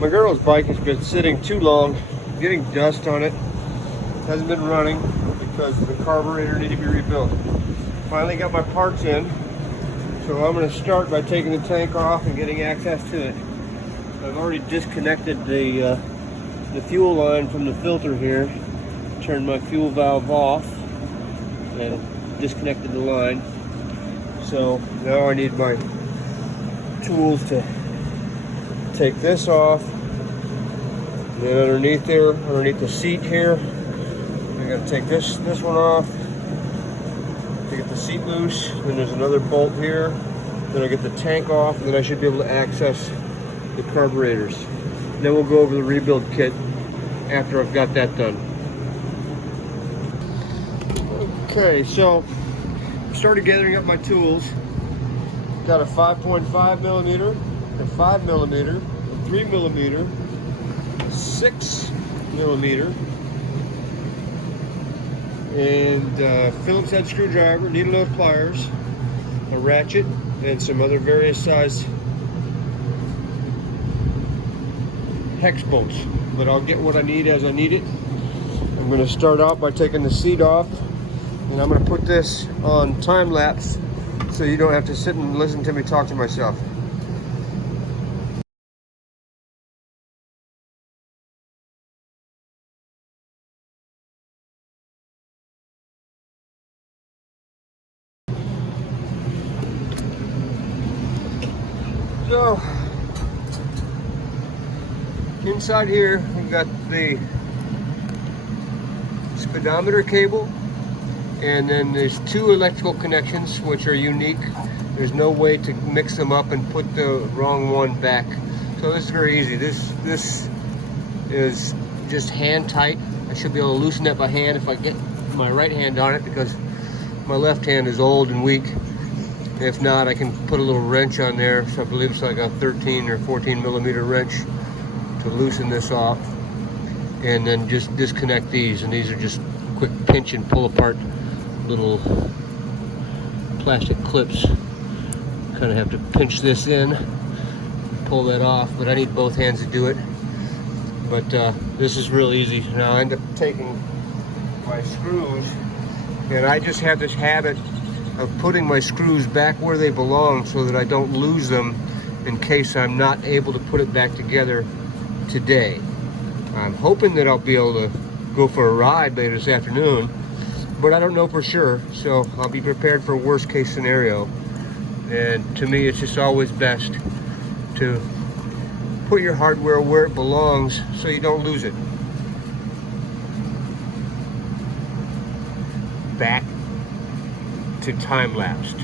My girl's bike has been sitting too long, getting dust on it. Hasn't been running because the carburetor needed to be rebuilt. Finally got my parts in, so I'm going to start by taking the tank off and getting access to it. I've already disconnected the fuel line from the filter here, turned my fuel valve off, and disconnected the line. So now I need my tools to take this off. And then underneath there, underneath the seat here, I got to take this one off to get the seat loose. Then there's another bolt here. Then I get the tank off, and then I should be able to access the carburetors. Then we'll go over the rebuild kit after I've got that done. Okay, so I started gathering up my tools. Got a 5.5 millimeter, a 5 millimeter, a 3 millimeter, 6 millimeter, and Phillips head screwdriver, needle nose pliers, a ratchet, and some other various size hex bolts. But I'll get what I need as I need it. I'm going to start out by taking the seat off, and I'm going to put this on time lapse so you don't have to sit and listen to me talk to myself. So, inside here, we've got the speedometer cable, and then there's two electrical connections which are unique. There's no way to mix them up and put the wrong one back. So this is very easy. This is just hand tight. I should be able to loosen that by hand if I get my right hand on it, because my left hand is old and weak. If not, I can put a little wrench on there. So I believe it's like a 13 or 14 millimeter wrench to loosen this off. And then just disconnect these. And these are just quick pinch and pull apart little plastic clips. Kind of have to pinch this in, pull that off, but I need both hands to do it. But this is real easy. Now I end up taking my screws, and I just have this habit of putting my screws back where they belong so that I don't lose them in case I'm not able to put it back together today. I'm hoping that I'll be able to go for a ride later this afternoon, but I don't know for sure, so I'll be prepared for worst case scenario. And to me, it's just always best to put your hardware where it belongs so you don't lose it. Back to time-lapsed.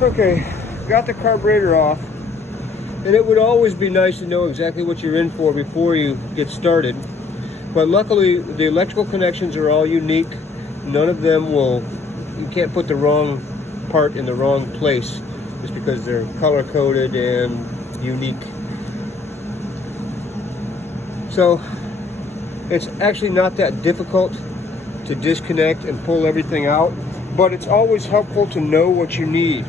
Okay, got the carburetor off, and it would always be nice to know exactly what you're in for before you get started. But luckily, the electrical connections are all unique. None of them you can't put the wrong part in the wrong place just because they're color-coded and unique. So it's actually not that difficult to disconnect and pull everything out, but it's always helpful to know what you need.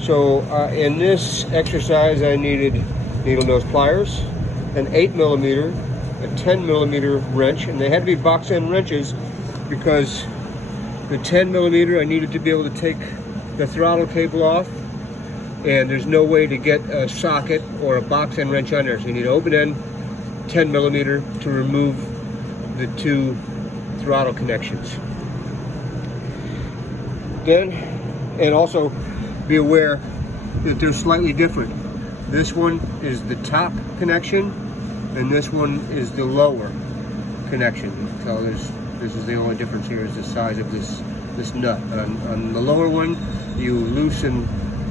So in this exercise, I needed needle nose pliers, an 8 millimeter, a 10 millimeter wrench, and they had to be box end wrenches because the 10 millimeter I needed to be able to take the throttle cable off, and there's no way to get a socket or a box end wrench on there. So you need an open end 10 millimeter to remove the two throttle connections. Then, and also be aware that they're slightly different. This one is the top connection, and this one is the lower connection. So this is the only difference here, is the size of this nut. On the lower one, you loosen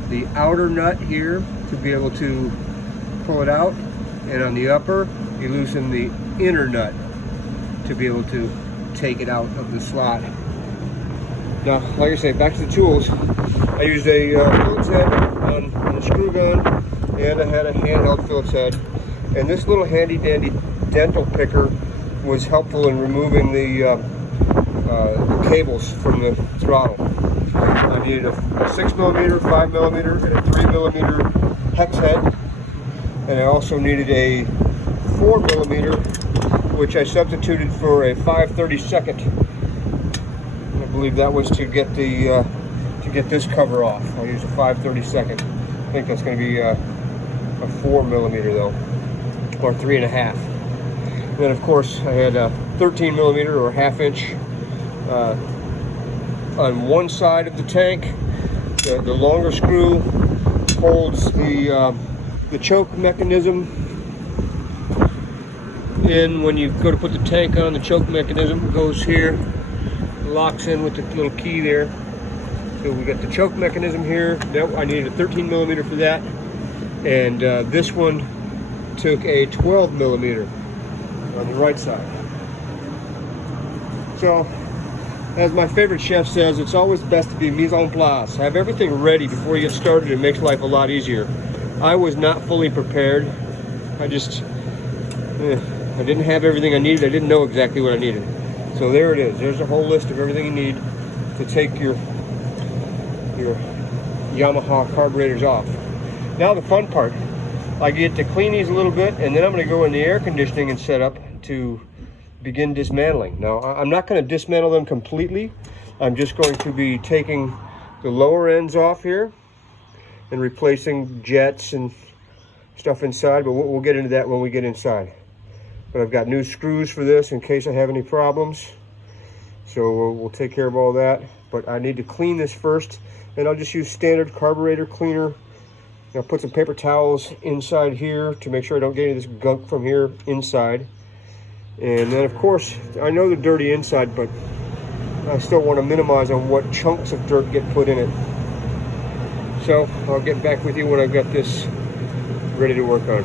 the outer nut here to be able to pull it out, and on the upper, you loosen the inner nut to be able to take it out of the slot. Now, like I say, back to the tools. I used a Phillips head on the screw gun, and I had a handheld Phillips head. And this little handy dandy dental picker was helpful in removing the cables from the throttle. I needed a 6mm, 5mm, and a 3mm hex head. And I also needed a 4mm, which I substituted for a 5/32. I believe that was to get the to get this cover off. I'll use a 5/32. I think that's going to be a 4mm though, or 3.5. And then of course I had a 13mm or 1/2 inch on one side of the tank. The longer screw holds the choke mechanism in. When you go to put the tank on, the choke mechanism goes here, locks in with the little key there. So we got the choke mechanism here. Now I needed a 13mm for that, and this one took a 12mm on the right side. So, as my favorite chef says, it's always best to be mise en place. Have everything ready before you get started. It makes life a lot easier. I was not fully prepared. I didn't have everything I needed. I didn't know exactly what I needed. So there it is. There's a whole list of everything you need to take your Yamaha carburetors off. Now the fun part. I get to clean these a little bit, and then I'm going to go in the air conditioning and set up to begin dismantling. Now I'm not going to dismantle them completely. I'm just going to be taking the lower ends off here and replacing jets and stuff inside, but we'll get into that when we get inside. But I've got new screws for this in case I have any problems, so we'll take care of all that. But I need to clean this first, and I'll just use standard carburetor cleaner. I'll put some paper towels inside here to make sure I don't get any of this gunk from here inside. And then of course, I know the dirty inside, but I still want to minimize on what chunks of dirt get put in it. So I'll get back with you when I've got this ready to work on.